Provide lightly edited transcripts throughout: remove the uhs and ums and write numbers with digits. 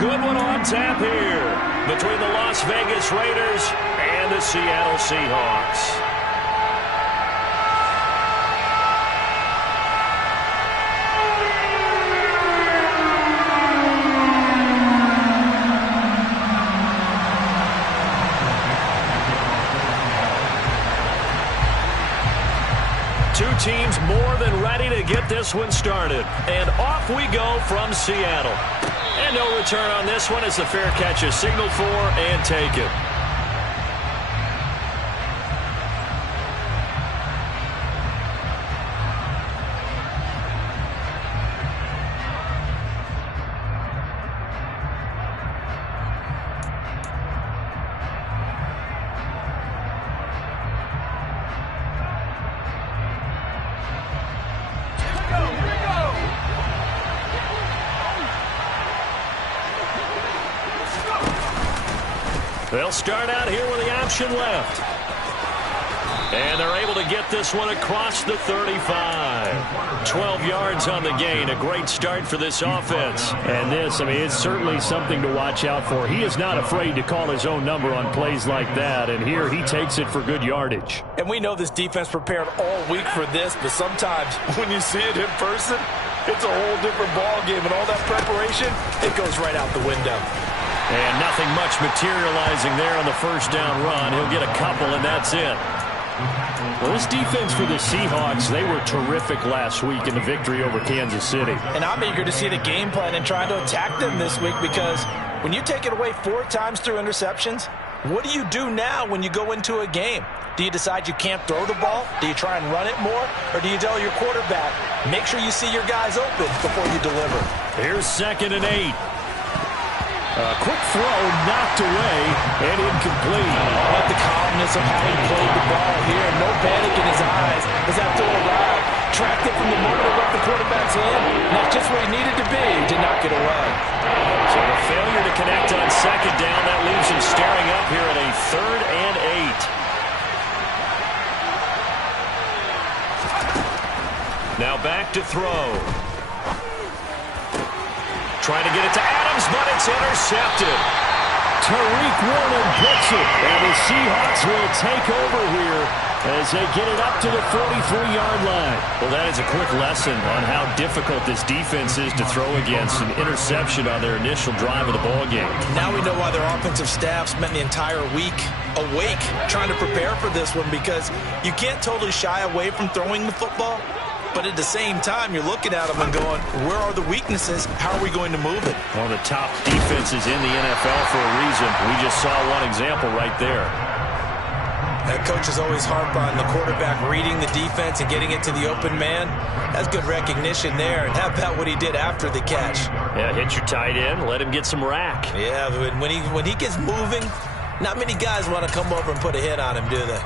good one on tap here between the Las Vegas Raiders and the Seattle Seahawks. Two teams more than ready to get this one started. And off we go from Seattle. And no return on this one as the fair catch is signaled for and taken. They'll start out here with the option left. And they're able to get this one across the 35. 12 yards on the gain. A great start for this offense. And this, I mean, it's certainly something to watch out for. He is not afraid to call his own number on plays like that. And here he takes it for good yardage. And we know this defense prepared all week for this, but sometimes when you see it in person, it's a whole different ball game. And all that preparation, it goes right out the window. And nothing much materializing there on the first down run. He'll get a couple, and that's it. Well, this defense for the Seahawks, they were terrific last week in the victory over Kansas City. And I'm eager to see the game plan and trying to attack them this week because when you take it away 4 times through interceptions, what do you do now when you go into a game? Do you decide you can't throw the ball? Do you try and run it more? Or do you tell your quarterback, make sure you see your guys open before you deliver? Here's 2nd and 8. A quick throw knocked away and incomplete. I like the calmness of how he played the ball here. No panic in his eyes as that throw arrived. Tracked it from the moment it left the quarterback's hand. And that's just where he needed to be to knock it away. So a failure to connect on 2nd down. That leaves him staring up here at a 3rd and 8. Now back to throw. Trying to get it to Adams, but it's intercepted. Tariq Woolen gets it, and the Seahawks will take over here as they get it up to the 43-yard line. Well, that is a quick lesson on how difficult this defense is to throw against. An interception on their initial drive of the ballgame. Now we know why their offensive staff spent the entire week awake trying to prepare for this one, because you can't totally shy away from throwing the football. But at the same time, you're looking at them and going, where are the weaknesses? How are we going to move it? One of the top defenses in the NFL for a reason. We just saw one example right there. That coach is always harp on the quarterback reading the defense and getting it to the open man. That's good recognition there. And how about what he did after the catch? Yeah, hit your tight end, let him get some rack. Yeah, but when he gets moving, not many guys want to come over and put a hit on him, do they?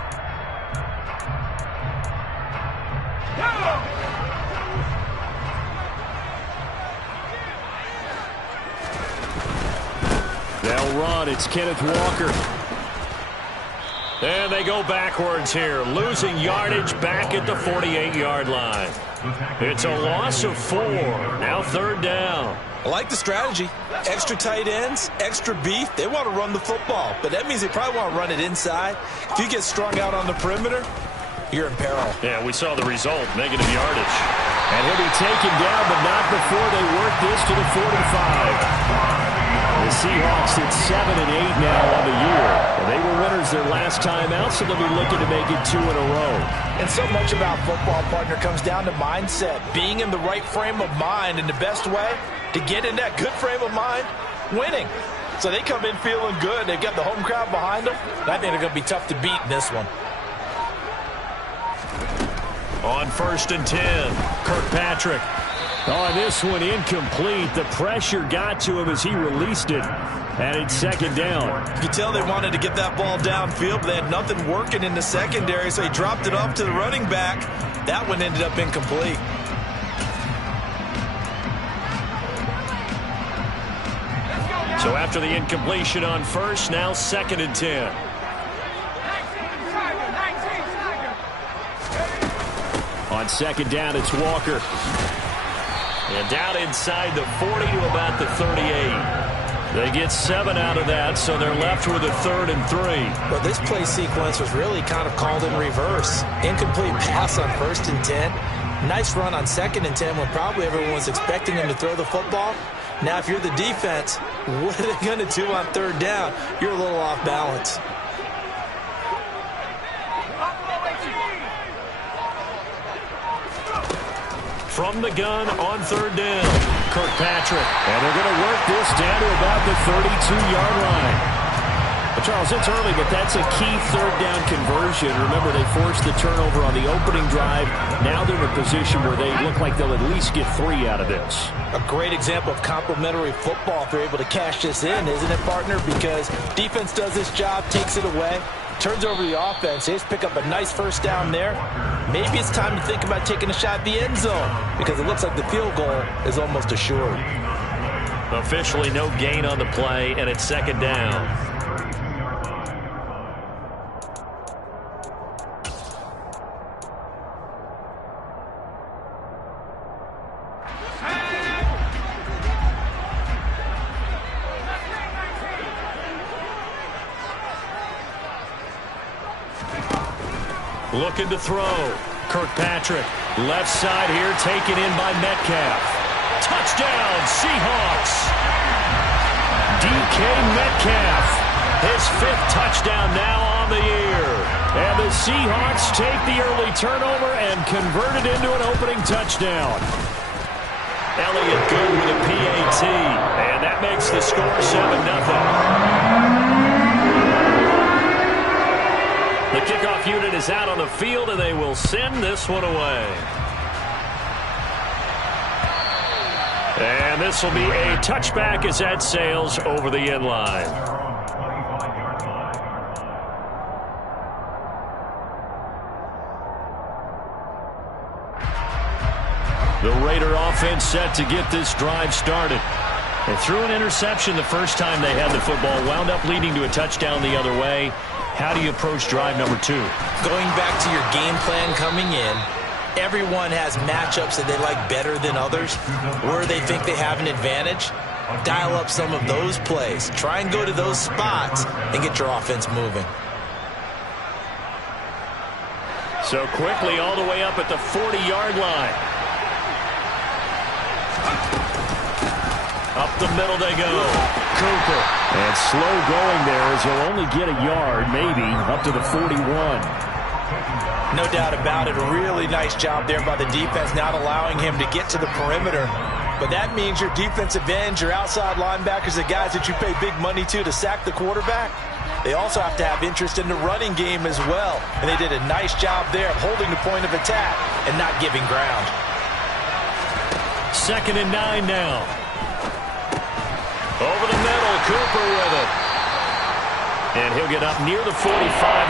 They'll run. It's Kenneth Walker. And they go backwards here, losing yardage back at the 48-yard line. It's a loss of 4. Now 3rd down. I like the strategy. Extra tight ends, extra beef. They want to run the football, but that means they probably want to run it inside. If you get strung out on the perimeter, you're in peril. Yeah, we saw the result, negative yardage. And he'll be taken down, but not before they work this to the 45. The Seahawks at 7 and 8 now on the year. And they were winners their last time out, so they'll be looking to make it 2 in a row. And so much about football, partner, comes down to mindset. Being in the right frame of mind, and the best way to get in that good frame of mind, winning. So they come in feeling good. They've got the home crowd behind them. I think they're going to be tough to beat in this one. On 1st and 10, Kirkpatrick. On this one, incomplete. The pressure got to him as he released it. And it's 2nd down. You could tell they wanted to get that ball downfield, but they had nothing working in the secondary, so he dropped it off to the running back. That one ended up incomplete. So after the incompletion on 1st, now 2nd and 10. On 2nd down, it's Walker. And down inside the 40 to about the 38. They get 7 out of that, so they're left with a 3rd and 3. Well, this play sequence was really kind of called in reverse. Incomplete pass on 1st and 10. Nice run on 2nd and 10 when probably everyone was expecting him to throw the football. Now, if you're the defense, what are they going to do on 3rd down? You're a little off balance. From the gun on 3rd down, Kirkpatrick. And they're going to work this down to about the 32-yard line. Well, Charles, it's early, but that's a key 3rd down conversion. Remember, they forced the turnover on the opening drive. Now they're in a position where they look like they'll at least get 3 out of this. A great example of complementary football if they're able to cash this in, isn't it, partner? Because defense does this job, takes it away, turns over the offense. They just pick up a nice 1st down there. Maybe it's time to think about taking a shot at the end zone because it looks like the field goal is almost assured. Officially no gain on the play, and it's 2nd down. Looking to throw. Kirkpatrick, left side here, taken in by Metcalf. Touchdown, Seahawks. DK Metcalf, his 5th touchdown now on the year. And the Seahawks take the early turnover and convert it into an opening touchdown. Elliott good with a PAT, and that makes the score 7-0. The kickoff unit is out on the field, and they will send this one away. And this will be a touchback as that sails over the end line. The Raider offense set to get this drive started. They threw an interception the first time they had the football, wound up leading to a touchdown the other way. How do you approach drive number 2? Going back to your game plan coming in, everyone has matchups that they like better than others, where they think they have an advantage. Dial up some of those plays. Try and go to those spots and get your offense moving. So quickly all the way up at the 40-yard line. Up the middle they go. Cooper. And slow going there as he'll only get a yard, maybe, up to the 41. No doubt about it. A really nice job there by the defense, not allowing him to get to the perimeter. But that means your defensive ends, your outside linebackers, the guys that you pay big money to sack the quarterback, they also have to have interest in the running game as well. And they did a nice job there of holding the point of attack and not giving ground. 2nd and 9 now. Over the middle, Cooper with it. And he'll get up near the 45.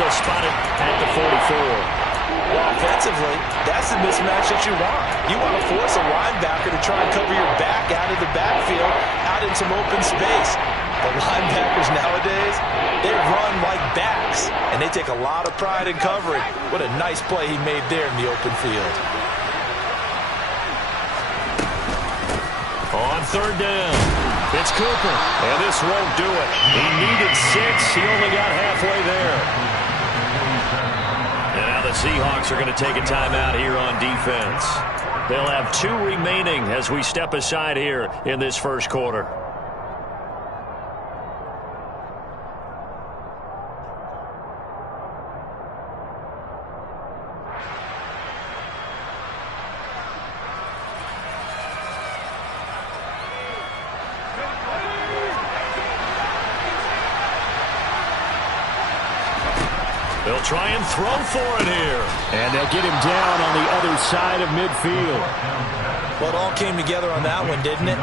They'll spot it at the 44. Well, offensively, that's the mismatch that you want. You want to force a linebacker to try and cover your back out of the backfield, out in some open space. The linebackers nowadays, they run like backs, and they take a lot of pride in covering. What a nice play he made there in the open field. On 3rd down, it's Cooper, and this won't do it. He needed 6. He only got halfway there. And now the Seahawks are going to take a timeout here on defense. They'll have 2 remaining as we step aside here in this first quarter. They'll try and throw for it here. And they'll get him down on the other side of midfield. Well, it all came together on that one, didn't it?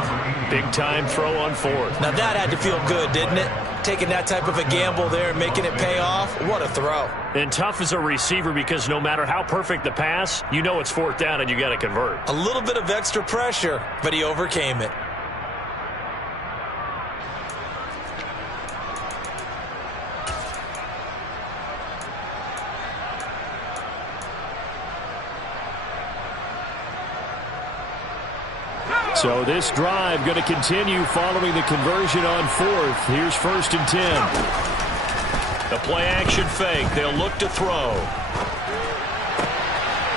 Big-time throw on 4th. Now that had to feel good, didn't it? Taking that type of a gamble there and making it pay off. What a throw. And tough as a receiver because no matter how perfect the pass, you know it's 4th down and you got to convert. A little bit of extra pressure, but he overcame it. So this drive going to continue following the conversion on fourth. Here's 1st and 10. The play action fake. They'll look to throw.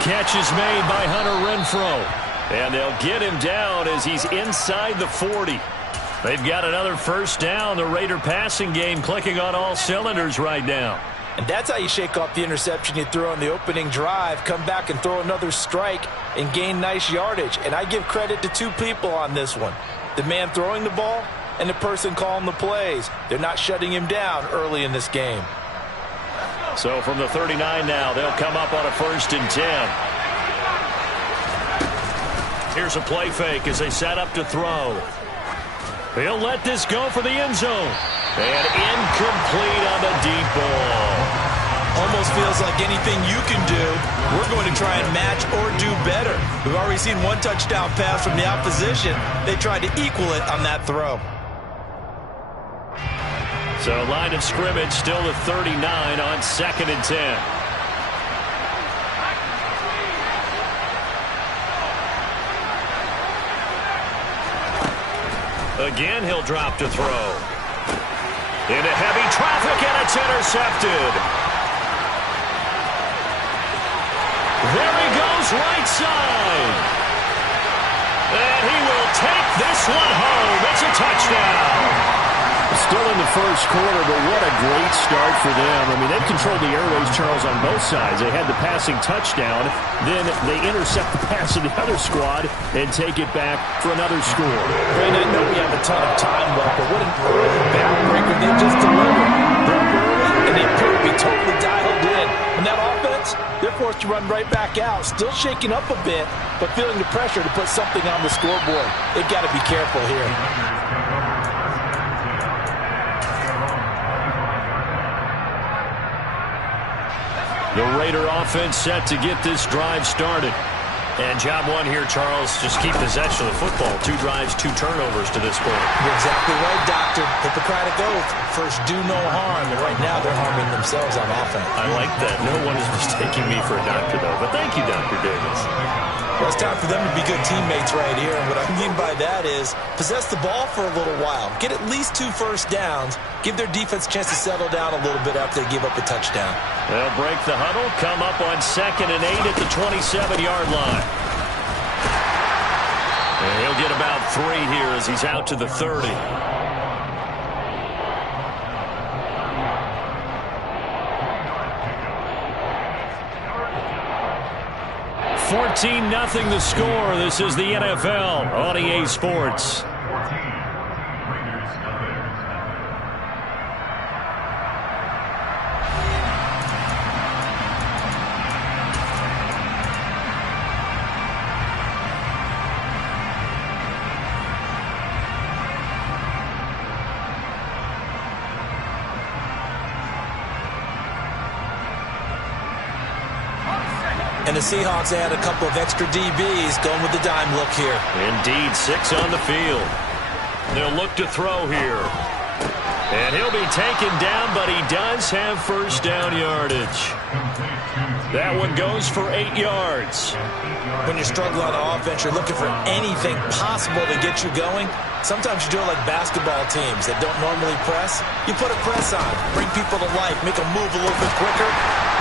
Catch is made by Hunter Renfrow. And they'll get him down as he's inside the 40. They've got another first down. The Raider passing game clicking on all cylinders right now. And that's how you shake off the interception you threw on the opening drive, come back and throw another strike and gain nice yardage. And I give credit to two people on this one. The man throwing the ball and the person calling the plays. They're not shutting him down early in this game. So from the 39 now, they'll come up on a 1st and 10. Here's a play fake as they set up to throw. He'll let this go for the end zone. And incomplete on the deep ball. Almost feels like anything you can do, we're going to try and match or do better. We've already seen one touchdown pass from the opposition. They tried to equal it on that throw. So line of scrimmage still the 39 on 2nd and 10. Again, he'll drop to throw. Into heavy traffic, and it's intercepted. There he goes, right side. And he will take this one home. It's a touchdown. Still in the first quarter, but what a great start for them. I mean, they've controlled the airways, Charles, on both sides. They had the passing touchdown. Then they intercept the pass of the other squad and take it back for another score. Brandon, I know we have a ton of time left, but what an early backbreaker they just delivered. They're early, and they appear to be totally dialed in. And that offense, they're forced to run right back out, still shaking up a bit, but feeling the pressure to put something on the scoreboard. They've got to be careful here. The Raider offense set to get this drive started. And job one here, Charles, just keep possession of the football. 2 drives, 2 turnovers to this point. You're exactly right, Doctor. Hippocratic oath. First, do no harm. And right now, they're harming themselves on offense. I like that. No one is mistaking me for a doctor, though. But thank you, Dr. Davis. Well, it's time for them to be good teammates right here. And what I mean by that is possess the ball for a little while. Get at least 2 first downs. Give their defense a chance to settle down a little bit after they give up a touchdown. They'll break the huddle, come up on 2nd and 8 at the 27-yard line. And he'll get about 3 here as he's out to the 30. 14-0 the score. This is the NFL on EA Sports. And the Seahawks add a couple of extra DBs going with the dime look here. Indeed, 6 on the field. They'll look to throw here. And he'll be taken down, but he does have first down yardage. That one goes for 8 yards. When you're struggling on offense, you're looking for anything possible to get you going. Sometimes you do it like basketball teams that don't normally press. You put a press on, bring people to life, make them move a little bit quicker.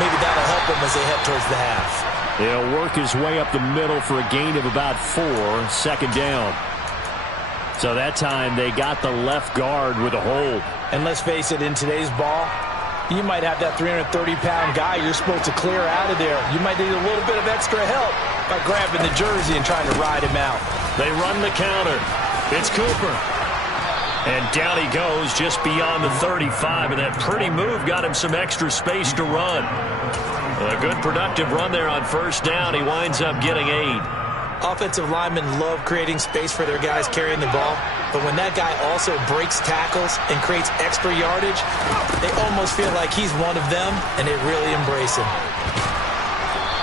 Maybe that'll help them as they head towards the half. He'll work his way up the middle for a gain of about 4, 2nd down. So that time they got the left guard with a hold. And let's face it, in today's ball, you might have that 330-pound guy you're supposed to clear out of there. You might need a little bit of extra help by grabbing the jersey and trying to ride him out. They run the counter. It's Cooper. And down he goes just beyond the 35, and that pretty move got him some extra space to run. A good productive run there on first down. He winds up getting 8. Offensive linemen love creating space for their guys carrying the ball, but when that guy also breaks tackles and creates extra yardage, they almost feel like he's one of them, and they really embrace him.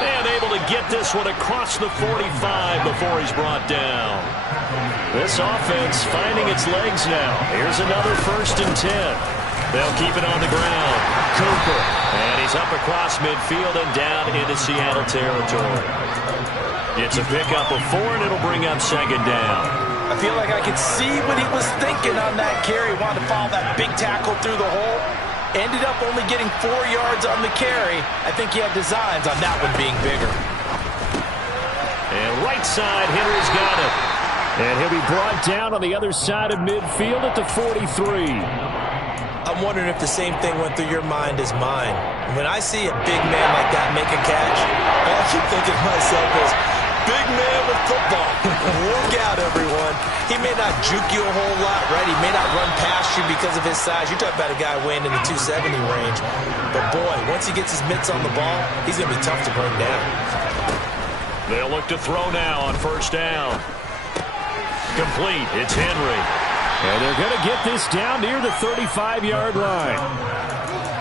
And able to get this one across the 45 before he's brought down. This offense finding its legs now. Here's another 1st and 10. They'll keep it on the ground. Cooper. And he's up across midfield and down into Seattle territory. It's a pickup of 4, and it'll bring up 2nd down. I feel like I could see what he was thinking on that carry. Wanted to follow that big tackle through the hole. Ended up only getting 4 yards on the carry. I think he had designs on that one being bigger. And right side, Henry's got it. And he'll be brought down on the other side of midfield at the 43. I'm wondering if the same thing went through your mind as mine. When I see a big man like that make a catch, all I keep thinking to myself is, big man with football. Look out, everyone. He may not juke you a whole lot, right? He may not run past you because of his size. You're talking about a guy weighing in the 270 range. But, boy, once he gets his mitts on the ball, he's going to be tough to bring down. They'll look to throw now on first down. Complete. It's Henry. And they're going to get this down near the 35-yard line.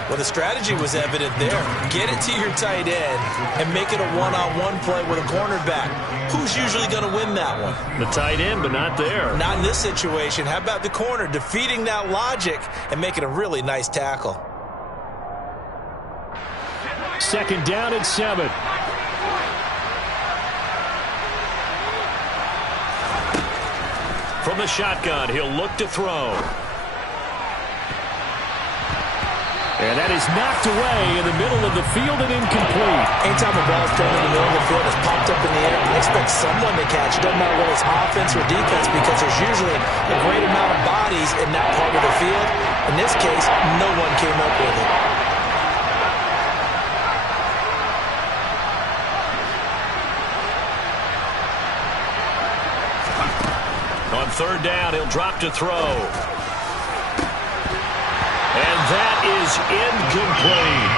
Well, the strategy was evident there. Get it to your tight end and make it a one-on-one play with a cornerback. Who's usually going to win that one? The tight end, but not there. Not in this situation. How about the corner defeating that logic and making a really nice tackle? Second down and 7. From the shotgun, he'll look to throw. And that is knocked away in the middle of the field and incomplete. Anytime a ball is thrown in the middle of the field, it's popped up in the air, expect someone to catch it. Doesn't matter whether it's offense or defense, because there's usually a great amount of bodies in that part of the field. In this case, no one came up with it. On third down, he'll drop to throw. And that is incomplete.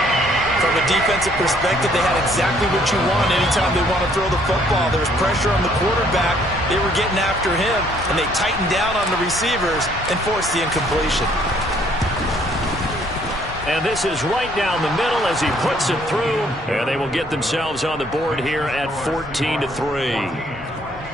From a defensive perspective, they had exactly what you want anytime they want to throw the football. There was pressure on the quarterback. They were getting after him, and they tightened down on the receivers and forced the incompletion. And this is right down the middle as he puts it through. And they will get themselves on the board here at 14-3.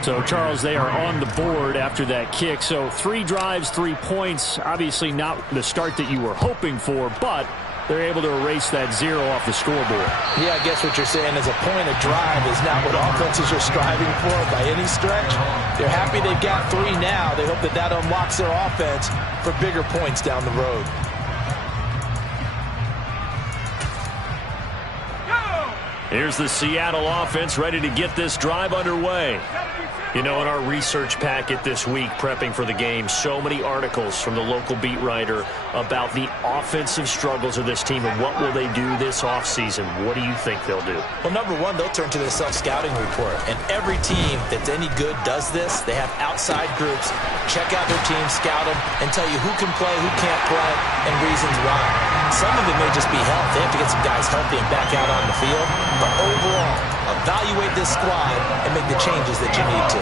So, Charles, they are on the board after that kick. So 3 drives, 3 points. Obviously not the start that you were hoping for, but they're able to erase that 0 off the scoreboard. Yeah, I guess what you're saying is a point of drive is not what offenses are striving for by any stretch. They're happy they've got 3 now. They hope that that unlocks their offense for bigger points down the road. Here's the Seattle offense ready to get this drive underway. You know, in our research packet this week, prepping for the game, so many articles from the local beat writer about the offensive struggles of this team and what will they do this offseason. What do you think they'll do? Well, number one, they'll turn to their self-scouting report. And every team that's any good does this. They have outside groups, check out their team, scout them, and tell you who can play, who can't play, and reasons why. Some of it may just be health. They have to get some guys healthy and back out on the field. But overall, evaluate this squad and make the changes that you need to.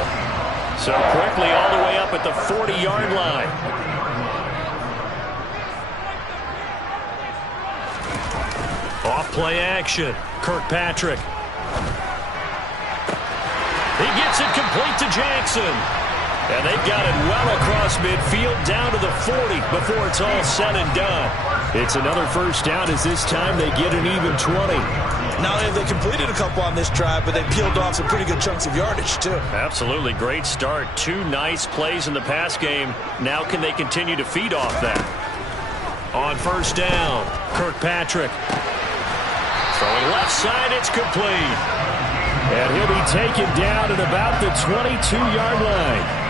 So quickly all the way up at the 40-yard line. Off play action. Kirkpatrick. He gets it complete to Jackson. And they've got it well across midfield down to the 40 before it's all said and done. It's another first down as this time they get an even 20. Not only have they completed a couple on this drive, but they peeled off some pretty good chunks of yardage, too. Absolutely. Great start. 2 nice plays in the pass game. Now can they continue to feed off that? On first down, Kirkpatrick. Throwing left side, it's complete. And he'll be taken down at about the 22-yard line.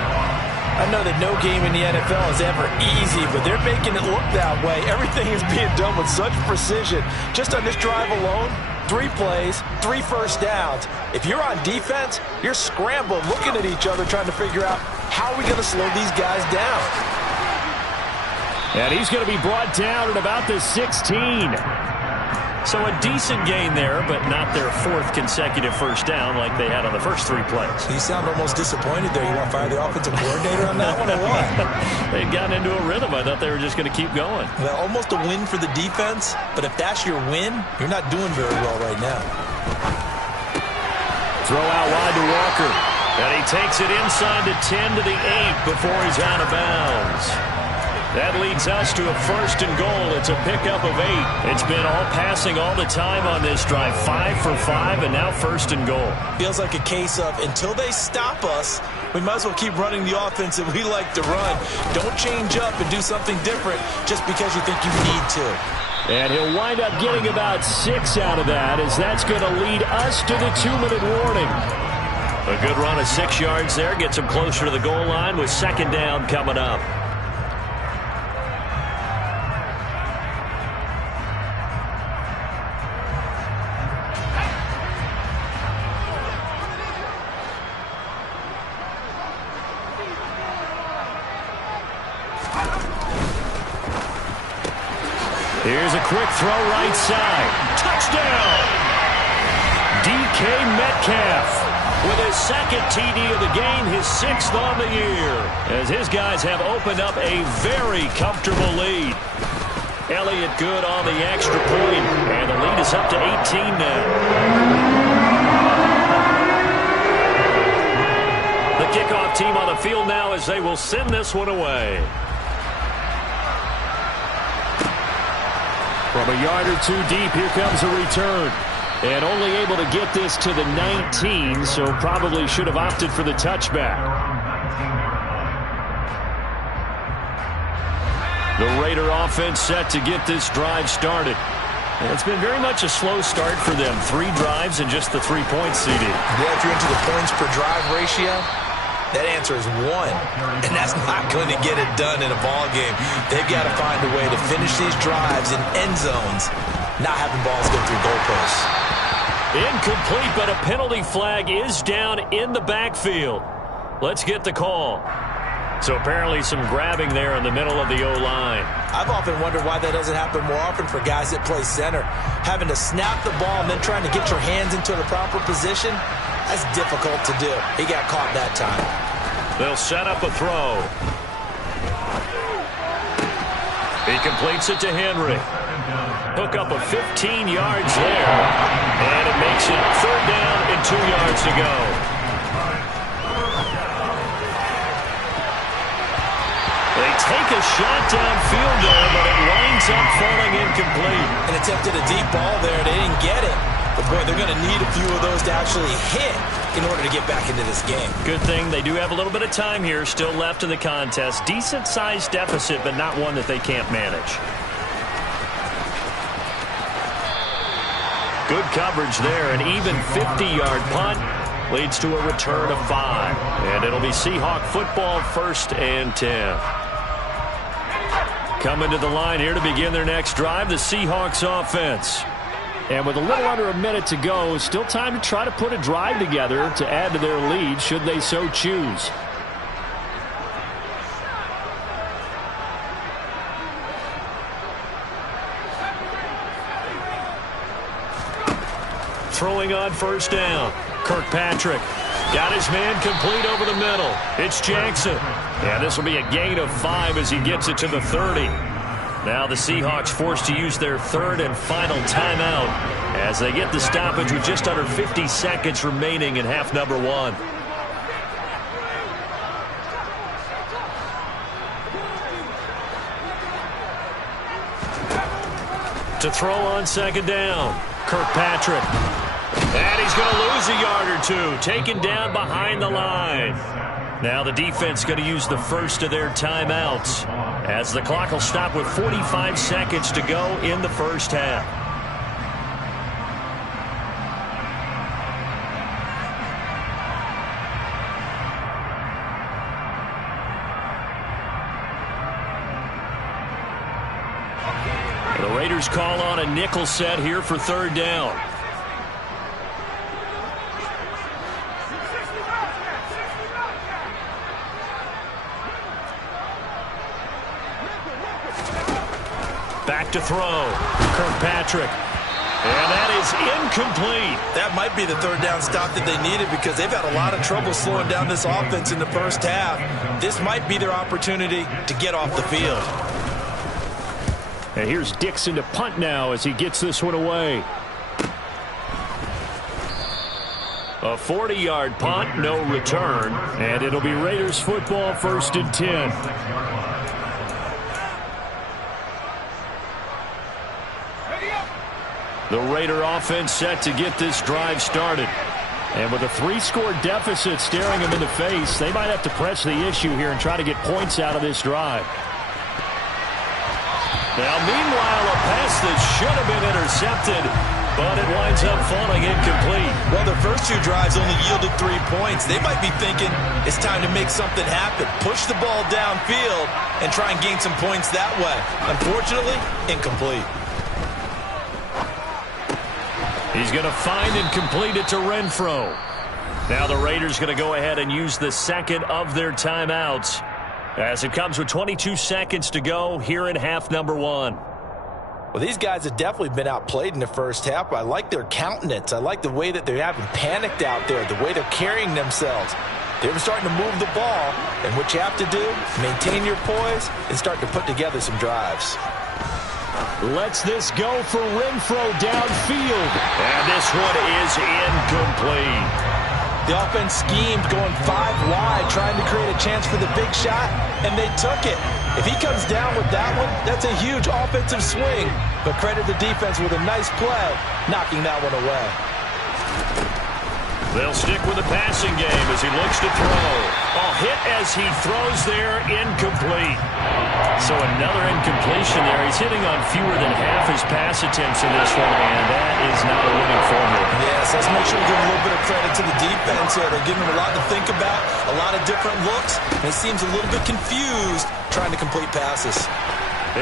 I know that no game in the NFL is ever easy, but they're making it look that way. Everything is being done with such precision. Just on this drive alone, 3 plays, 3 first downs. If you're on defense, you're scrambling, looking at each other, trying to figure out how are we going to slow these guys down. And he's going to be brought down at about the 16. So a decent gain there, but not their 4th consecutive first down like they had on the first 3 plays. You sound almost disappointed there. You want to fire the offensive coordinator on that one or what? They'd gotten into a rhythm. I thought they were just going to keep going. Well, almost a win for the defense, but if that's your win, you're not doing very well right now. Throw out wide to Walker. And he takes it inside the 10 to the 8 before he's out of bounds. That leads us to a first and goal. It's a pickup of 8. It's been all passing all the time on this drive. 5 for 5, and now first and goal. Feels like a case of until they stop us, We might as well keep running the offense that we like to run. Don't change up and do something different just because you think you need to. And he'll wind up getting about 6 out of that, as that's going to lead us to the 2-minute warning. A good run of 6 yards there gets him closer to the goal line with second down coming up. Here's a quick throw right side. Touchdown! DK Metcalf with his second TD of the game, his 6th on the year, as his guys have opened up a very comfortable lead. Elliott good on the extra point, and the lead is up to 18 now. The kickoff team on the field now as they will send this one away. From a yard or 2 deep, here comes a return. And only able to get this to the 19, so probably should have opted for the touchback. The Raider offense set to get this drive started. And it's been very much a slow start for them. 3 drives and just the 3 points, CD. Yeah, if you're into the points per drive ratio, that answer is 1. And that's not going to get it done in a ball game. They've got to find a way to finish these drives in end zones, not having balls go through goalposts. Incomplete, but a penalty flag is down in the backfield. Let's get the call. So apparently some grabbing there in the middle of the O-line. I've often wondered why that doesn't happen more often for guys that play center. Having to snap the ball and then trying to get your hands into the proper position, that's difficult to do. He got caught that time. They'll set up a throw. He completes it to Henry. Hook up of 15 yards there. And it makes it 3rd down and 2 yards to go. They take a shot downfield there, but it winds up falling incomplete. And attempted a deep ball there. They didn't get it. But, boy, they're going to need a few of those to actually hit in order to get back into this game. Good thing they do have a little bit of time here still left in the contest. Decent-sized deficit, but not one that they can't manage. Good coverage there. An even 50-yard punt leads to a return of 5. And it'll be Seahawk football, 1st and 10. Coming to the line here to begin their next drive, the Seahawks offense. And with a little under a minute to go, still time to try to put a drive together to add to their lead should they so choose. Throwing on 1st down. Kirkpatrick got his man complete over the middle. It's Jackson. And this will be a gain of 5 as he gets it to the 30. Now the Seahawks forced to use their 3rd and final timeout as they get the stoppage with just under 50 seconds remaining in half number 1. To throw on 2nd down. Kirkpatrick. And he's going to lose a yard or 2. Taken down behind the line. Now the defense going to use the first of their timeouts as the clock will stop with 45 seconds to go in the first half. The Raiders call on a nickel set here for 3rd down. Back to throw. Kirkpatrick. And that is incomplete. That might be the 3rd down stop that they needed because they've had a lot of trouble slowing down this offense in the first half. This might be their opportunity to get off the field. And here's Dixon to punt now as he gets this one away. A 40-yard punt, no return. And it'll be Raiders football, 1st and 10. The Raider offense set to get this drive started. And with a 3-score deficit staring them in the face, they might have to press the issue here and try to get points out of this drive. Now, meanwhile, a pass that should have been intercepted, but it winds up falling incomplete. Well, their first 2 drives only yielded 3 points. They might be thinking it's time to make something happen. Push the ball downfield and try and gain some points that way. Unfortunately, incomplete. He's going to find and complete it to Renfro. Now the Raiders going to go ahead and use the second of their timeouts as it comes with 22 seconds to go here in half number 1. Well, these guys have definitely been outplayed in the first half. I like their countenance. I like the way that they haven't panicked out there, the way they're carrying themselves. They're starting to move the ball, and what you have to do, maintain your poise and start to put together some drives. Lets this go for Renfro downfield. And this one is incomplete. The offense schemed going 5 wide, trying to create a chance for the big shot, and they took it. If he comes down with that one, that's a huge offensive swing. But credit the defense with a nice play, knocking that one away. They'll stick with the passing game as he looks to throw. A hit as he throws there, incomplete. So another incompletion there. He's hitting on fewer than half his pass attempts in this one, and that is not a winning formula. Yes, let's make sure we give a little bit of credit to the defense here. They're giving him a lot to think about, a lot of different looks, and he seems a little bit confused trying to complete passes.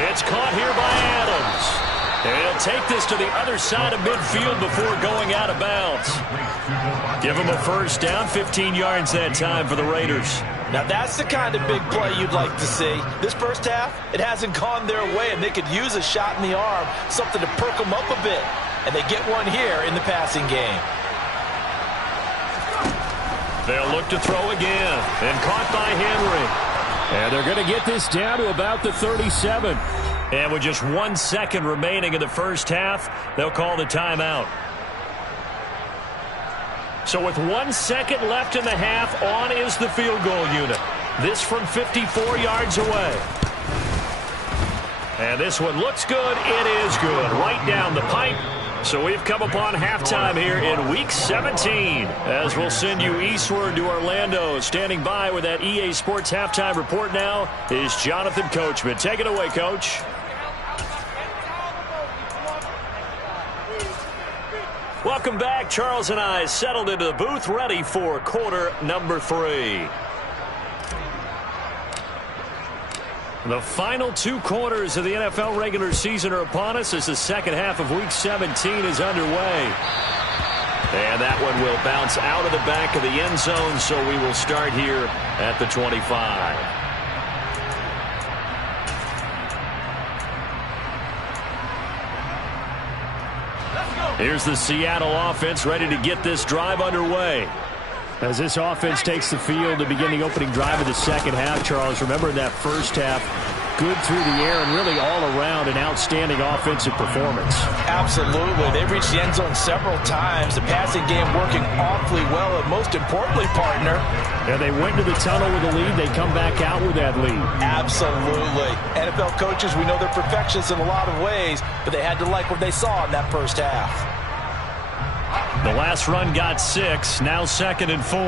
It's caught here by Adams. And he'll take this to the other side of midfield before going out of bounds. Give him a first down, 15 yards that time for the Raiders. Now that's the kind of big play you'd like to see. This first half, it hasn't gone their way, and they could use a shot in the arm, something to perk them up a bit. And they get one here in the passing game. They'll look to throw again, and caught by Henry. And they're going to get this down to about the 37. And with just 1 second remaining in the first half, they'll call the timeout. So with 1 second left in the half, on is the field goal unit. This from 54 yards away. And this one looks good. It is good. Right down the pipe. So we've come upon halftime here in Week 17. As we'll send you eastward to Orlando. Standing by with that EA Sports halftime report now is Jonathan Coachman. Take it away, Coach. Welcome back. Charles and I settled into the booth, ready for quarter number 3. The final 2 quarters of the NFL regular season are upon us as the second half of Week 17 is underway. And that one will bounce out of the back of the end zone, so we will start here at the 25. Here's the Seattle offense ready to get this drive underway. As this offense takes the field to begin the opening drive of the second half, Charles, remember in that first half, good through the air and really all around an outstanding offensive performance. Absolutely. They reached the end zone several times. The passing game working awfully well, and most importantly, partner. Yeah, they went to the tunnel with a lead. They come back out with that lead. Absolutely. NFL coaches, we know they're perfectionists in a lot of ways, but they had to like what they saw in that first half. The last run got 6, now 2nd and 4.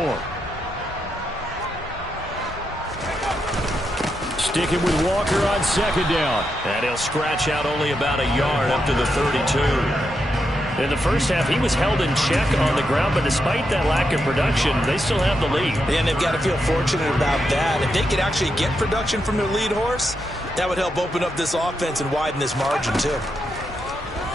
Sticking with Walker on 2nd down. And he'll scratch out only about a yard up to the 32. In the first half, he was held in check on the ground, but despite that lack of production, they still have the lead. And they've got to feel fortunate about that. If they could actually get production from their lead horse, that would help open up this offense and widen this margin, too.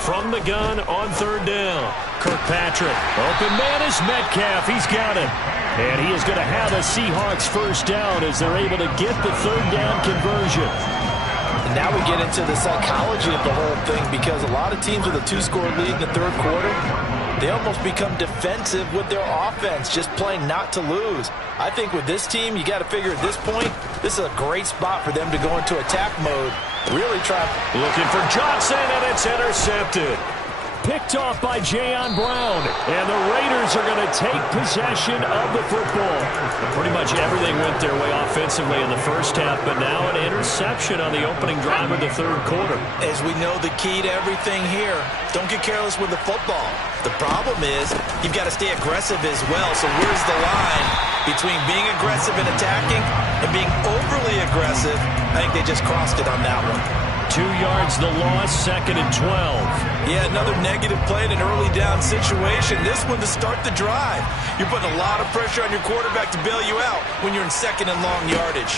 From the gun on 3rd down, Kirkpatrick. Open man is Metcalf. He's got it. And he is going to have a Seahawks first down as they're able to get the 3rd down conversion. And now we get into the psychology of the whole thing, because a lot of teams with a 2-score lead in the 3rd quarter, they almost become defensive with their offense, just playing not to lose. I think with this team, you got to figure at this point, this is a great spot for them to go into attack mode. Really try. Looking for Johnson, and it's intercepted. picked off by Jayon Brown. And the Raiders are going to take possession of the football. Pretty much everything went their way offensively in the first half, but now an interception on the opening drive of the third quarter. As we know, the key to everything here, don't get careless with the football. The problem is you've got to stay aggressive as well. So where's the line between being aggressive and attacking and being overly aggressive? I think they just crossed it on that one. 2 yards the loss, 2nd and 12. Yeah, another negative play in an early down situation. This one to start the drive. You're putting a lot of pressure on your quarterback to bail you out when you're in 2nd and long yardage.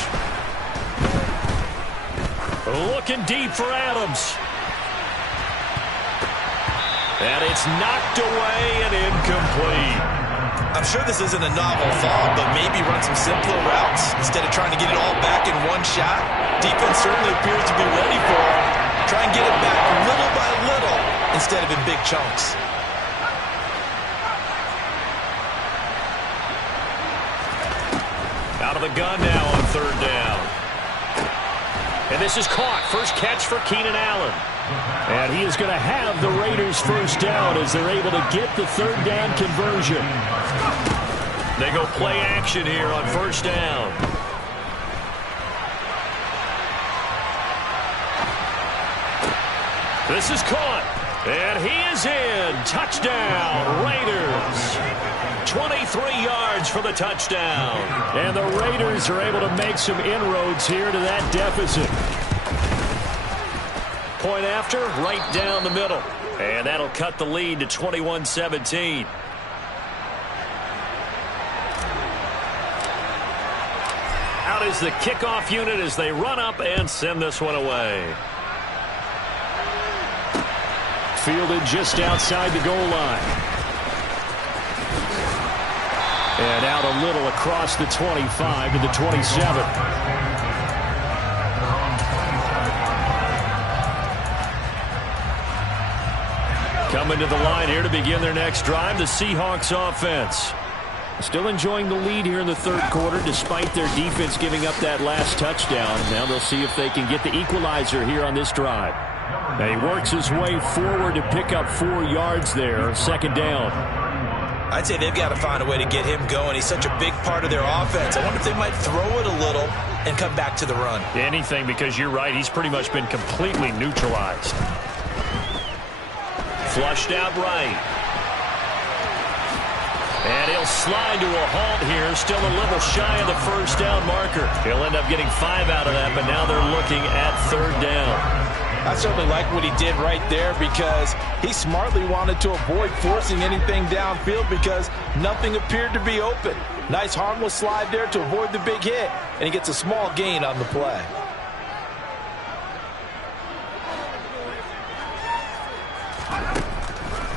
Looking deep for Adams. And it's knocked away and incomplete. I'm sure this isn't a novel thought, but maybe run some simpler routes instead of trying to get it all back in one shot. Defense certainly appears to be ready for it. Try and get it back little by little instead of in big chunks. Out of the gun now on 3rd down. And this is caught. First catch for Keenan Allen. And he is going to have the Raiders first down as they're able to get the 3rd down conversion. They go play action here on 1st down. This is caught. And he is in. Touchdown, Raiders. 23 yards for the touchdown. And the Raiders are able to make some inroads here to that deficit. Point after, right down the middle. And that'll cut the lead to 21-17. Out is the kickoff unit as they run up and send this one away. Fielded just outside the goal line. And out a little across the 25 to the 27. Coming to the line here to begin their next drive, the Seahawks offense. Still enjoying the lead here in the third quarter despite their defense giving up that last touchdown. Now they'll see if they can get the equalizer here on this drive. Now he works his way forward to pick up 4 yards there, 2nd down. I'd say they've got to find a way to get him going. He's such a big part of their offense. I wonder if they might throw it a little and come back to the run. Anything, because you're right. He's pretty much been completely neutralized. Flushed out right. And he'll slide to a halt here. Still a little shy of the 1st down marker. He'll end up getting 5 out of that, but now they're looking at 3rd down. I certainly like what he did right there because he smartly wanted to avoid forcing anything downfield because nothing appeared to be open. Nice harmless slide there to avoid the big hit, and he gets a small gain on the play.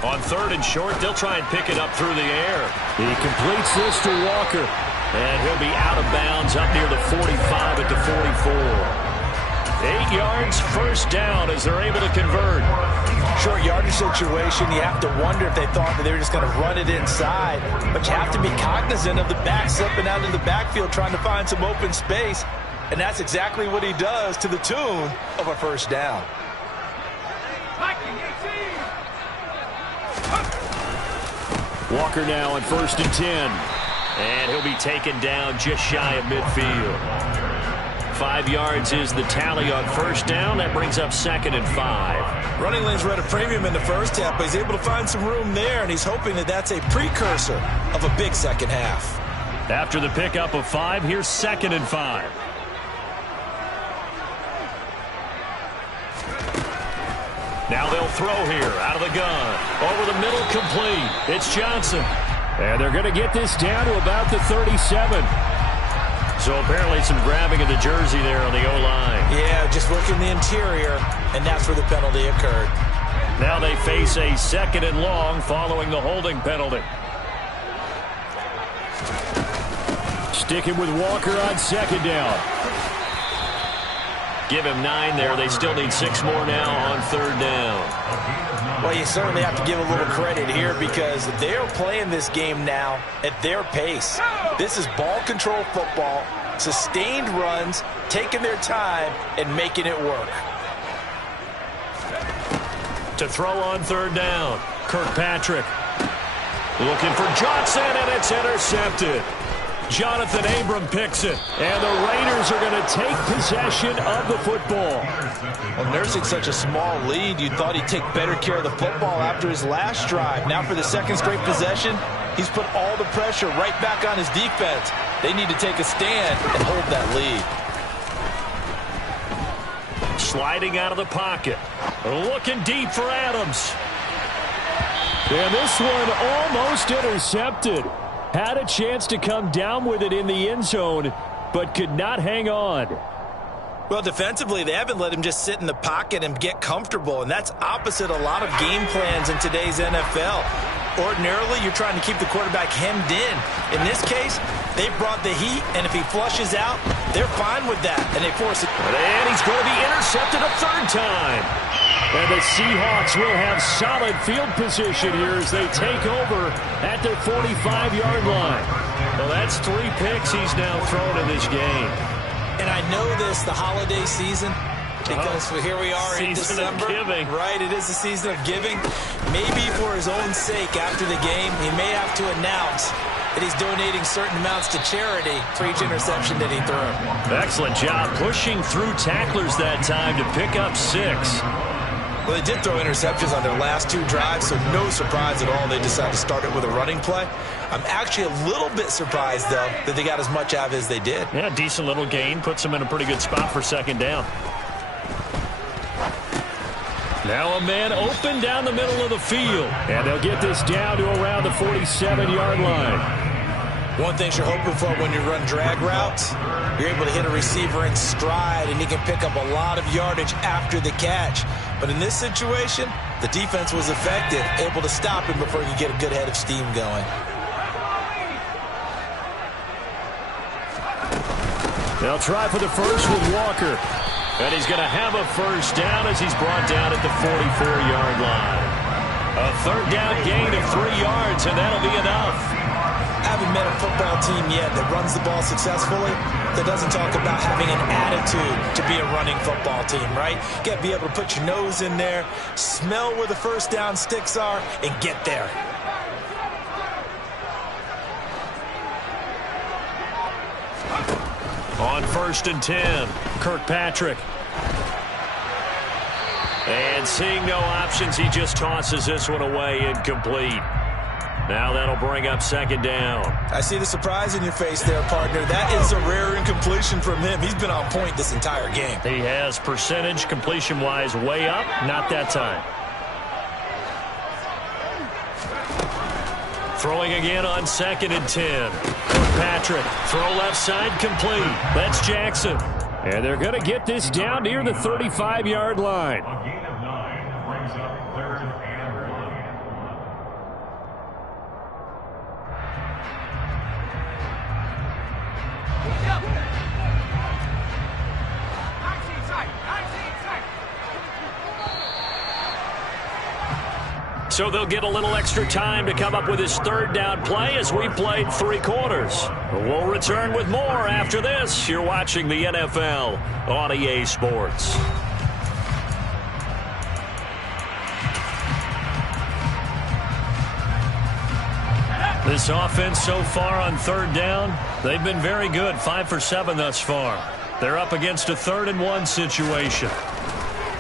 On 3rd and short, they'll try and pick it up through the air. He completes this to Walker. And he'll be out of bounds up near the 45 at the 44. 8 yards, 1st down as they're able to convert. Short yardage situation, you have to wonder if they thought that they were just going to run it inside. But you have to be cognizant of the back slipping out in the backfield trying to find some open space. And that's exactly what he does to the tune of a 1st down. Walker now on 1st and 10. And he'll be taken down just shy of midfield. 5 yards is the tally on 1st down. That brings up 2nd and 5. Running lanes were at a premium in the first half, but he's able to find some room there, and he's hoping that that's a precursor of a big second half. After the pickup of 5, here's 2nd and 5. Now they'll throw here out of the gun. Over the middle, complete. It's Johnson. And they're going to get this down to about the 37. So apparently some grabbing of the jersey there on the O-line. Yeah, just working the interior, and that's where the penalty occurred. Now they face a 2nd and long following the holding penalty. Sticking with Walker on 2nd down. Give him 9 there. They still need 6 more now on 3rd down. Well, you certainly have to give a little credit here because they're playing this game now at their pace. This is ball control football, sustained runs, taking their time, and making it work. To throw on third down. Kirkpatrick looking for Johnson, and it's intercepted. Jonathan Abram picks it, and the Raiders are going to take possession of the football. Well, nursing such a small lead, you thought he'd take better care of the football after his last drive. Now for the second straight possession, he's put all the pressure right back on his defense. They need to take a stand and hold that lead. Sliding out of the pocket. Looking deep for Adams. And this one almost intercepted. Had a chance to come down with it in the end zone, but could not hang on. Well, defensively, they haven't let him just sit in the pocket and get comfortable, and that's opposite a lot of game plans in today's NFL. Ordinarily, you're trying to keep the quarterback hemmed in. In this case, they brought the heat, and if he flushes out, they're fine with that, and they force it. And he's going to be intercepted a third time. And the Seahawks will have solid field position here as they take over at their 45-yard line. Well, that's 3 picks he's now thrown in this game. And I know this, the holiday season, because here we are in December. Season of giving. Right, it is the season of giving. Maybe for his own sake after the game, he may have to announce that he's donating certain amounts to charity for each interception that he threw. Excellent job pushing through tacklers that time to pick up 6. Well, they did throw interceptions on their last 2 drives, so no surprise at all they decided to start it with a running play. I'm actually a little bit surprised, though, that they got as much out of it as they did. Yeah, decent little gain. Puts them in a pretty good spot for second down. Now a man open down the middle of the field. And they'll get this down to around the 47-yard line. One thing you're hoping for when you run drag routes, you're able to hit a receiver in stride, and he can pick up a lot of yardage after the catch. But in this situation, the defense was effective, able to stop him before he could get a good head of steam going. They'll try for the first with Walker. And he's going to have a first down as he's brought down at the 44-yard line. A third down gain of 3 yards, and that'll be enough. I haven't met a football team yet that runs the ball successfully that doesn't talk about having an attitude to be a running football team, right? You got to be able to put your nose in there, smell where the first down sticks are, and get there. On 1st and 10, Kirkpatrick. And seeing no options, he just tosses this one away incomplete. Now that'll bring up second down. I see the surprise in your face there, partner. That is a rare incompletion from him. He's been on point this entire game. He has percentage completion-wise way up. Not that time. Throwing again on 2nd and 10. Kirkpatrick, throw left side, complete. That's Jackson. And they're going to get this down near the 35-yard line. So they'll get a little extra time to come up with his third down play as we played 3 quarters. We'll return with more after this. You're watching the NFL on EA Sports. This offense so far on third down, they've been very good. 5 for 7 thus far. They're up against a 3rd and 1 situation.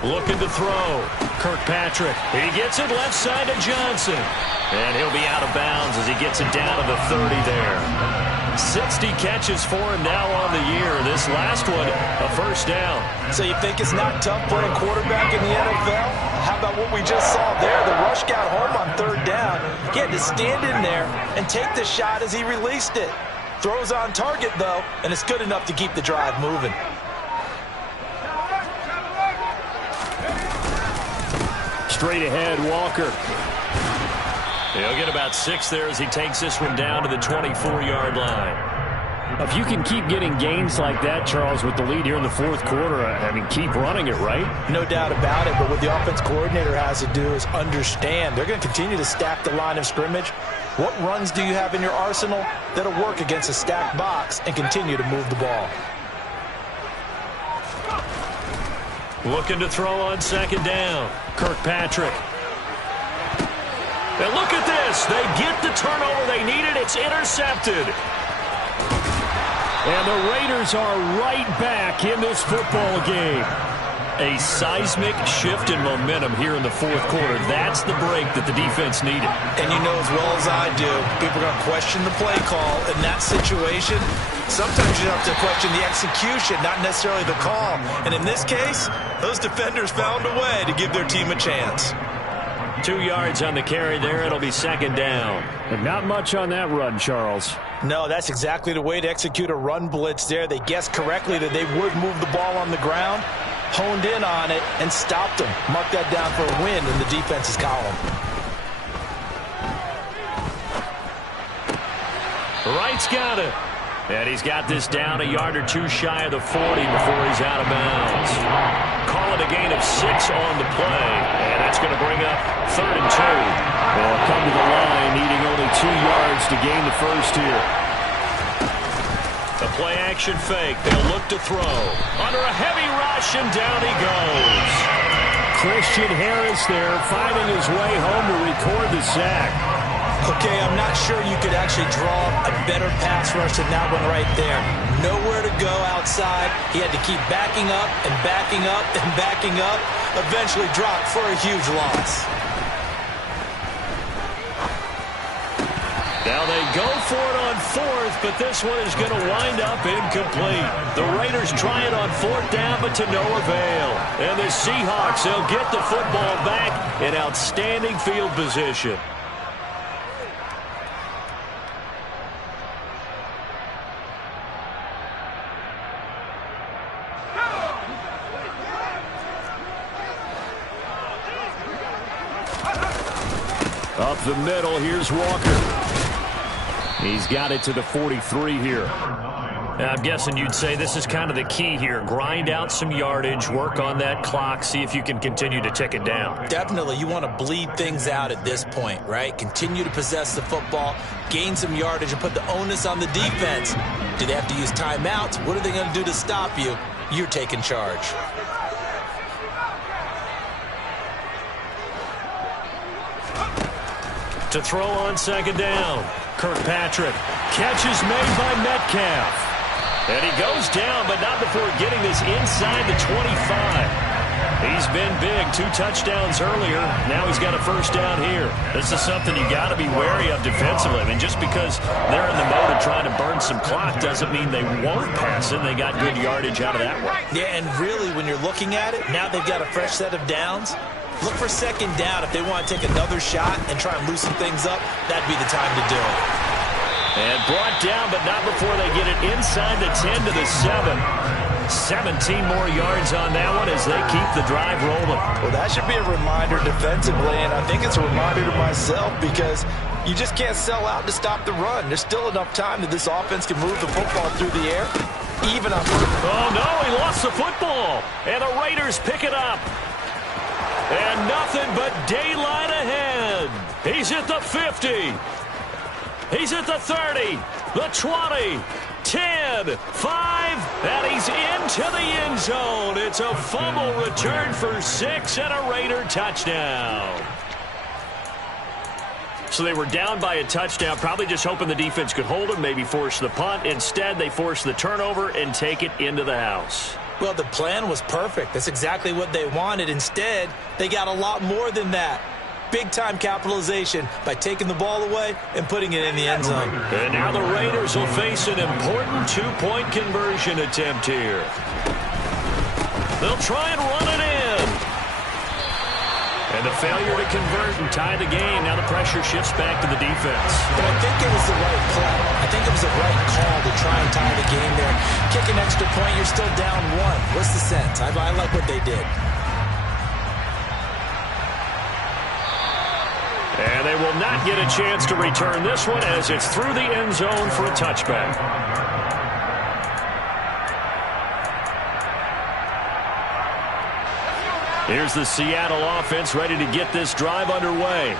Looking to throw. Kirkpatrick. He gets it left side to Johnson. And he'll be out of bounds as he gets it down to the 30 there. 60 catches for him now on the year. This last one, a first down. So you think it's not tough playing quarterback in the NFL? How about what we just saw there? The rush got home on 3rd down. He had to stand in there and take the shot as he released it. Throws on target, though, and it's good enough to keep the drive moving. Straight ahead, Walker. He'll get about 6 there as he takes this one down to the 24-yard line. If you can keep getting gains like that, Charles, with the lead here in the 4th quarter, I mean, keep running it, right? No doubt about it, but what the offense coordinator has to do is understand. They're going to continue to stack the line of scrimmage. What runs do you have in your arsenal that'll work against a stacked box and continue to move the ball? Looking to throw on second down. Kirkpatrick. And look at this. They get the turnover they needed. It's intercepted. And the Raiders are right back in this football game. A seismic shift in momentum here in the fourth quarter. That's the break that the defense needed. And you know as well as I do, people are going to question the play call in that situation. Sometimes you have to question the execution, not necessarily the call. And in this case, those defenders found a way to give their team a chance. 2 yards on the carry there. It'll be second down. And not much on that run, Charles. No, that's exactly the way to execute a run blitz there. They guessed correctly that they would move the ball on the ground, honed in on it, and stopped them. Mark that down for a win in the defense's column. Wright's got it. And he's got this down a yard or two shy of the 40 before he's out of bounds. Call it a gain of 6 on the play. And that's going to bring up 3rd and 2. They'll come to the line needing only 2 yards to gain the first here. The play action fake. They'll look to throw. Under a heavy rush, and down he goes. Christian Harris there finding his way home to record the sack. Okay, I'm not sure you could actually draw a better pass rush than that one right there. Nowhere to go outside. He had to keep backing up and backing up and backing up. Eventually dropped for a huge loss. Now they go for it on 4th, but this one is going to wind up incomplete. The Raiders try it on 4th down, but to no avail. And the Seahawks, they'll get the football back in outstanding field position. Up the middle, here's Walker. He's got it to the 43 here. I'm guessing you'd say this is kind of the key here. Grind out some yardage, work on that clock, see if you can continue to tick it down. Definitely, you want to bleed things out at this point, right? Continue to possess the football, gain some yardage, and put the onus on the defense. Do they have to use timeouts? What are they going to do to stop you? You're taking charge. To throw on second down. Kirkpatrick. Catch is made by Metcalf. And he goes down, but not before getting this inside the 25. He's been big. 2 touchdowns earlier. Now he's got a first down here. This is something you got to be wary of defensively. I mean, just because they're in the mode of trying to burn some clock doesn't mean they won't pass it. They got good yardage out of that one. Yeah, and really, when you're looking at it, now they've got a fresh set of downs. Look for second down. If they want to take another shot and try and loosen things up, that'd be the time to do it. And brought down, but not before they get it inside the 10 to the 7. 17 more yards on that one as they keep the drive rolling. Well, that should be a reminder defensively, and I think it's a reminder to myself because you just can't sell out to stop the run. There's still enough time that this offense can move the football through the air, even on. Oh, no, he lost the football, and the Raiders pick it up. And nothing but daylight ahead. He's at the 50. He's at the 30, the 20, 10, 5, and he's into the end zone. It's a fumble return for 6 and a Raider touchdown. So they were down by a touchdown, probably just hoping the defense could hold them, maybe force the punt. Instead, they force the turnover and take it into the house. Well, the plan was perfect. That's exactly what they wanted. Instead, they got a lot more than that. Big-time capitalization by taking the ball away and putting it in the end zone. And now the Raiders will face an important 2-point conversion attempt here. They'll try and run it in. And the failure to convert and tie the game. Now the pressure shifts back to the defense. But I think it was the right play. I think it was the right call to try and tie the game there. Kick an extra point, you're still down 1. What's the sense? I like what they did. And they will not get a chance to return this one as it's through the end zone for a touchback. Here's the Seattle offense ready to get this drive underway.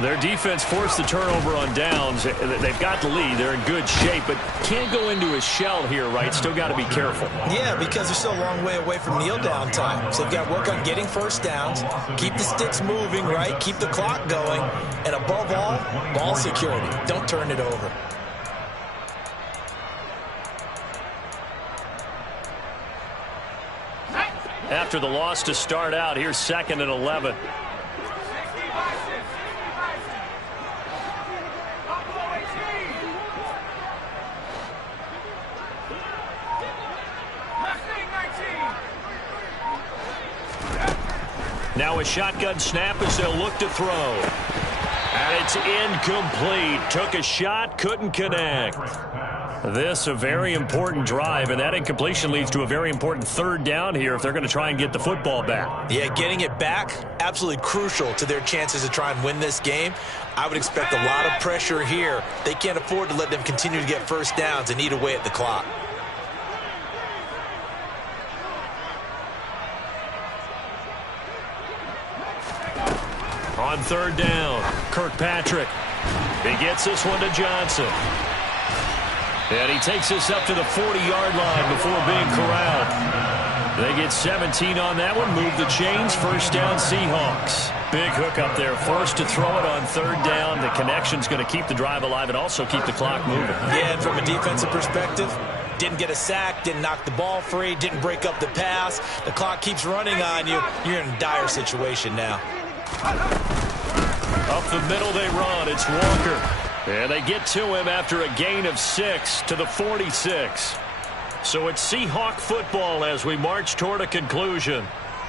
Their defense forced the turnover on downs. They've got the lead. They're in good shape, but can't go into a shell here, right? Still got to be careful. Yeah, because they're still a long way away from kneel down time. So they've got to work on getting first downs, keep the sticks moving, right? Keep the clock going. And above all, ball security. Don't turn it over. After the loss to start out, here's 2nd and 11. Now a shotgun snap as they'll look to throw. And it's incomplete. Took a shot, couldn't connect. This a very important drive, and that incompletion leads to a very important 3rd down here if they're going to try and get the football back. Yeah, getting it back, absolutely crucial to their chances to try and win this game. I would expect a lot of pressure here. They can't afford to let them continue to get first downs and eat away at the clock. On 3rd down, Kirkpatrick. He gets this one to Johnson. And he takes this up to the 40-yard line before being corralled. They get 17 on that one, move the chains, 1st down Seahawks. Big hook up there, forced to throw it on 3rd down. The connection's going to keep the drive alive and also keep the clock moving. Yeah, and from a defensive perspective, didn't get a sack, didn't knock the ball free, didn't break up the pass. The clock keeps running on you. You're in a dire situation now. Up the middle they run. It's Walker. And they get to him after a gain of 6 to the 46. So it's Seahawk football as we march toward a conclusion.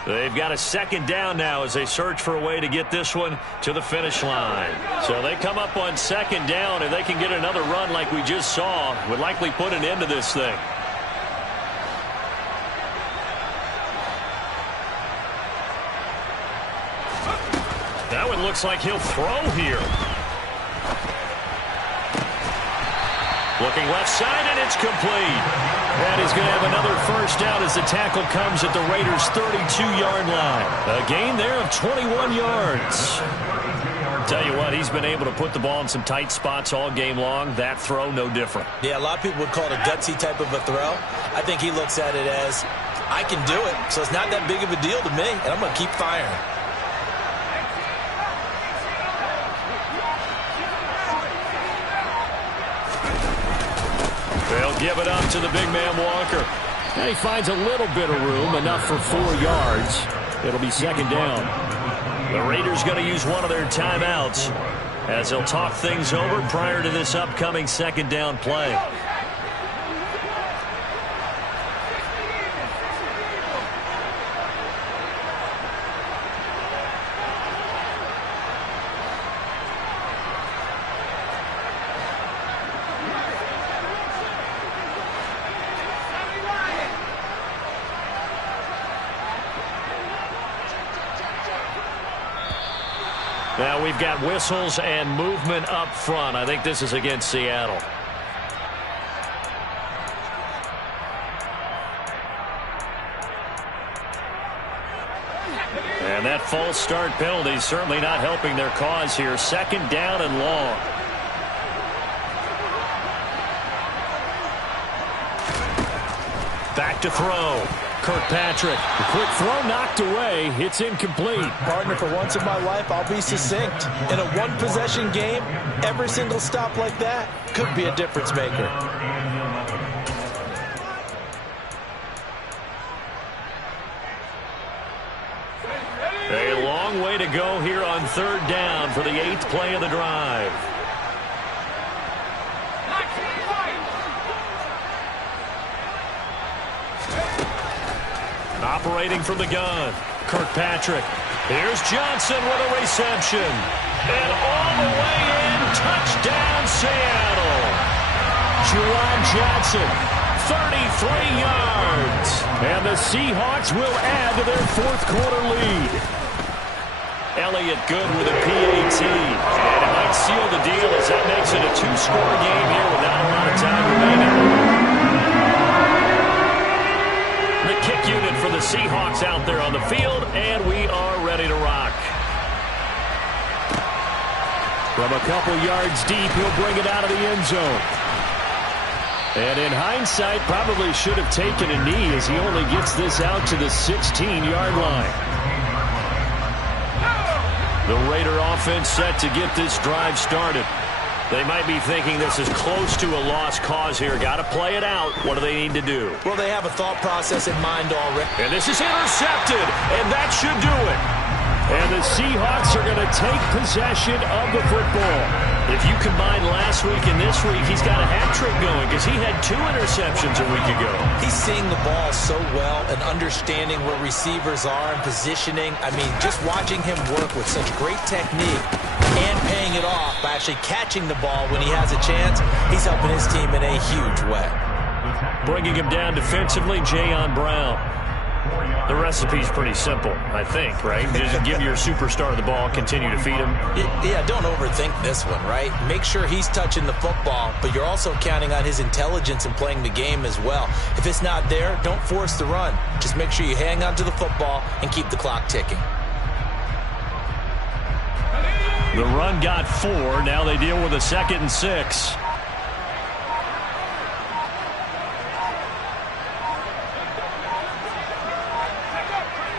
They've got a 2nd down now as they search for a way to get this one to the finish line. So they come up on 2nd down, and they can get another run like we just saw. Would likely put an end to this thing. That one looks like he'll throw here. Looking left side, and it's complete. And he's going to have another 1st down as the tackle comes at the Raiders' 32-yard line. A gain there of 21 yards. Tell you what, he's been able to put the ball in some tight spots all game long. That throw, no different. Yeah, a lot of people would call it a gutsy type of a throw. I think he looks at it as, I can do it, so it's not that big of a deal to me, and I'm going to keep firing. They'll give it up to the big man Walker. And he finds a little bit of room, enough for 4 yards. It'll be 2nd down. The Raiders going to use one of their timeouts as they'll talk things over prior to this upcoming 2nd down play. Now we've got whistles and movement up front. I think this is against Seattle. And that false start penalty certainly not helping their cause here. 2nd down and long. Back to throw. Kirkpatrick. The quick throw knocked away. It's incomplete. Partner, for once in my life, I'll be succinct. In a one-possession game, every single stop like that could be a difference maker. A long way to go here on 3rd down for the 8th play of the drive. Operating from the gun, Kirkpatrick. Here's Johnson with a reception. And all the way in, touchdown Seattle. Juwan Johnson, 33 yards. And the Seahawks will add to their 4th quarter lead. Elliott good with a PAT. And it might seal the deal as that makes it a 2-score game here without a lot of time remaining. The kick unit for the Seahawks out there on the field, and we are ready to rock. From a couple yards deep, he'll bring it out of the end zone. And in hindsight, probably should have taken a knee as he only gets this out to the 16-yard line. The Raider offense set to get this drive started. They might be thinking this is close to a lost cause here. Got to play it out. What do they need to do? Well, they have a thought process in mind already. And this is intercepted, and that should do it. And the Seahawks are going to take possession of the football. If you combine last week and this week, he's got a hat trick going because he had 2 interceptions a week ago. He's seeing the ball so well and understanding where receivers are and positioning. I mean, just watching him work with such great technique and paying it off by actually catching the ball when he has a chance, he's helping his team in a huge way. Bringing him down defensively, Jayon Brown. The recipe's pretty simple, I think, right? Just give your superstar the ball, continue to feed him. Yeah, don't overthink this one, right? Make sure he's touching the football, but you're also counting on his intelligence in playing the game as well. If it's not there, don't force the run. Just make sure you hang on to the football and keep the clock ticking. The run got 4. Now they deal with a 2nd and 6.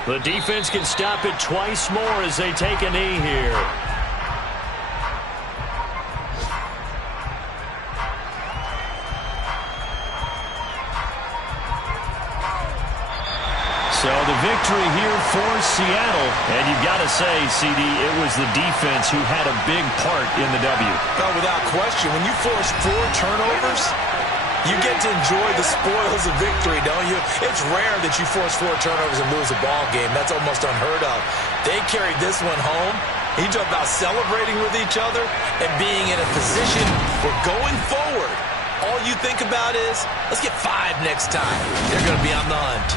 The defense can stop it twice more as they take a knee here. So the victory here for Seattle. And you've got to say, CD, it was the defense who had a big part in the W. Oh, without question. When you force 4 turnovers, you get to enjoy the spoils of victory, don't you? It's rare that you force 4 turnovers and lose a ball game. That's almost unheard of. They carried this one home. You talk about celebrating with each other and being in a position where going forward, all you think about is, let's get 5 next time. They're going to be on the hunt.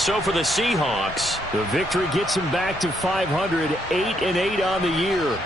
So for the Seahawks, the victory gets them back to 500, 8-8 on the year.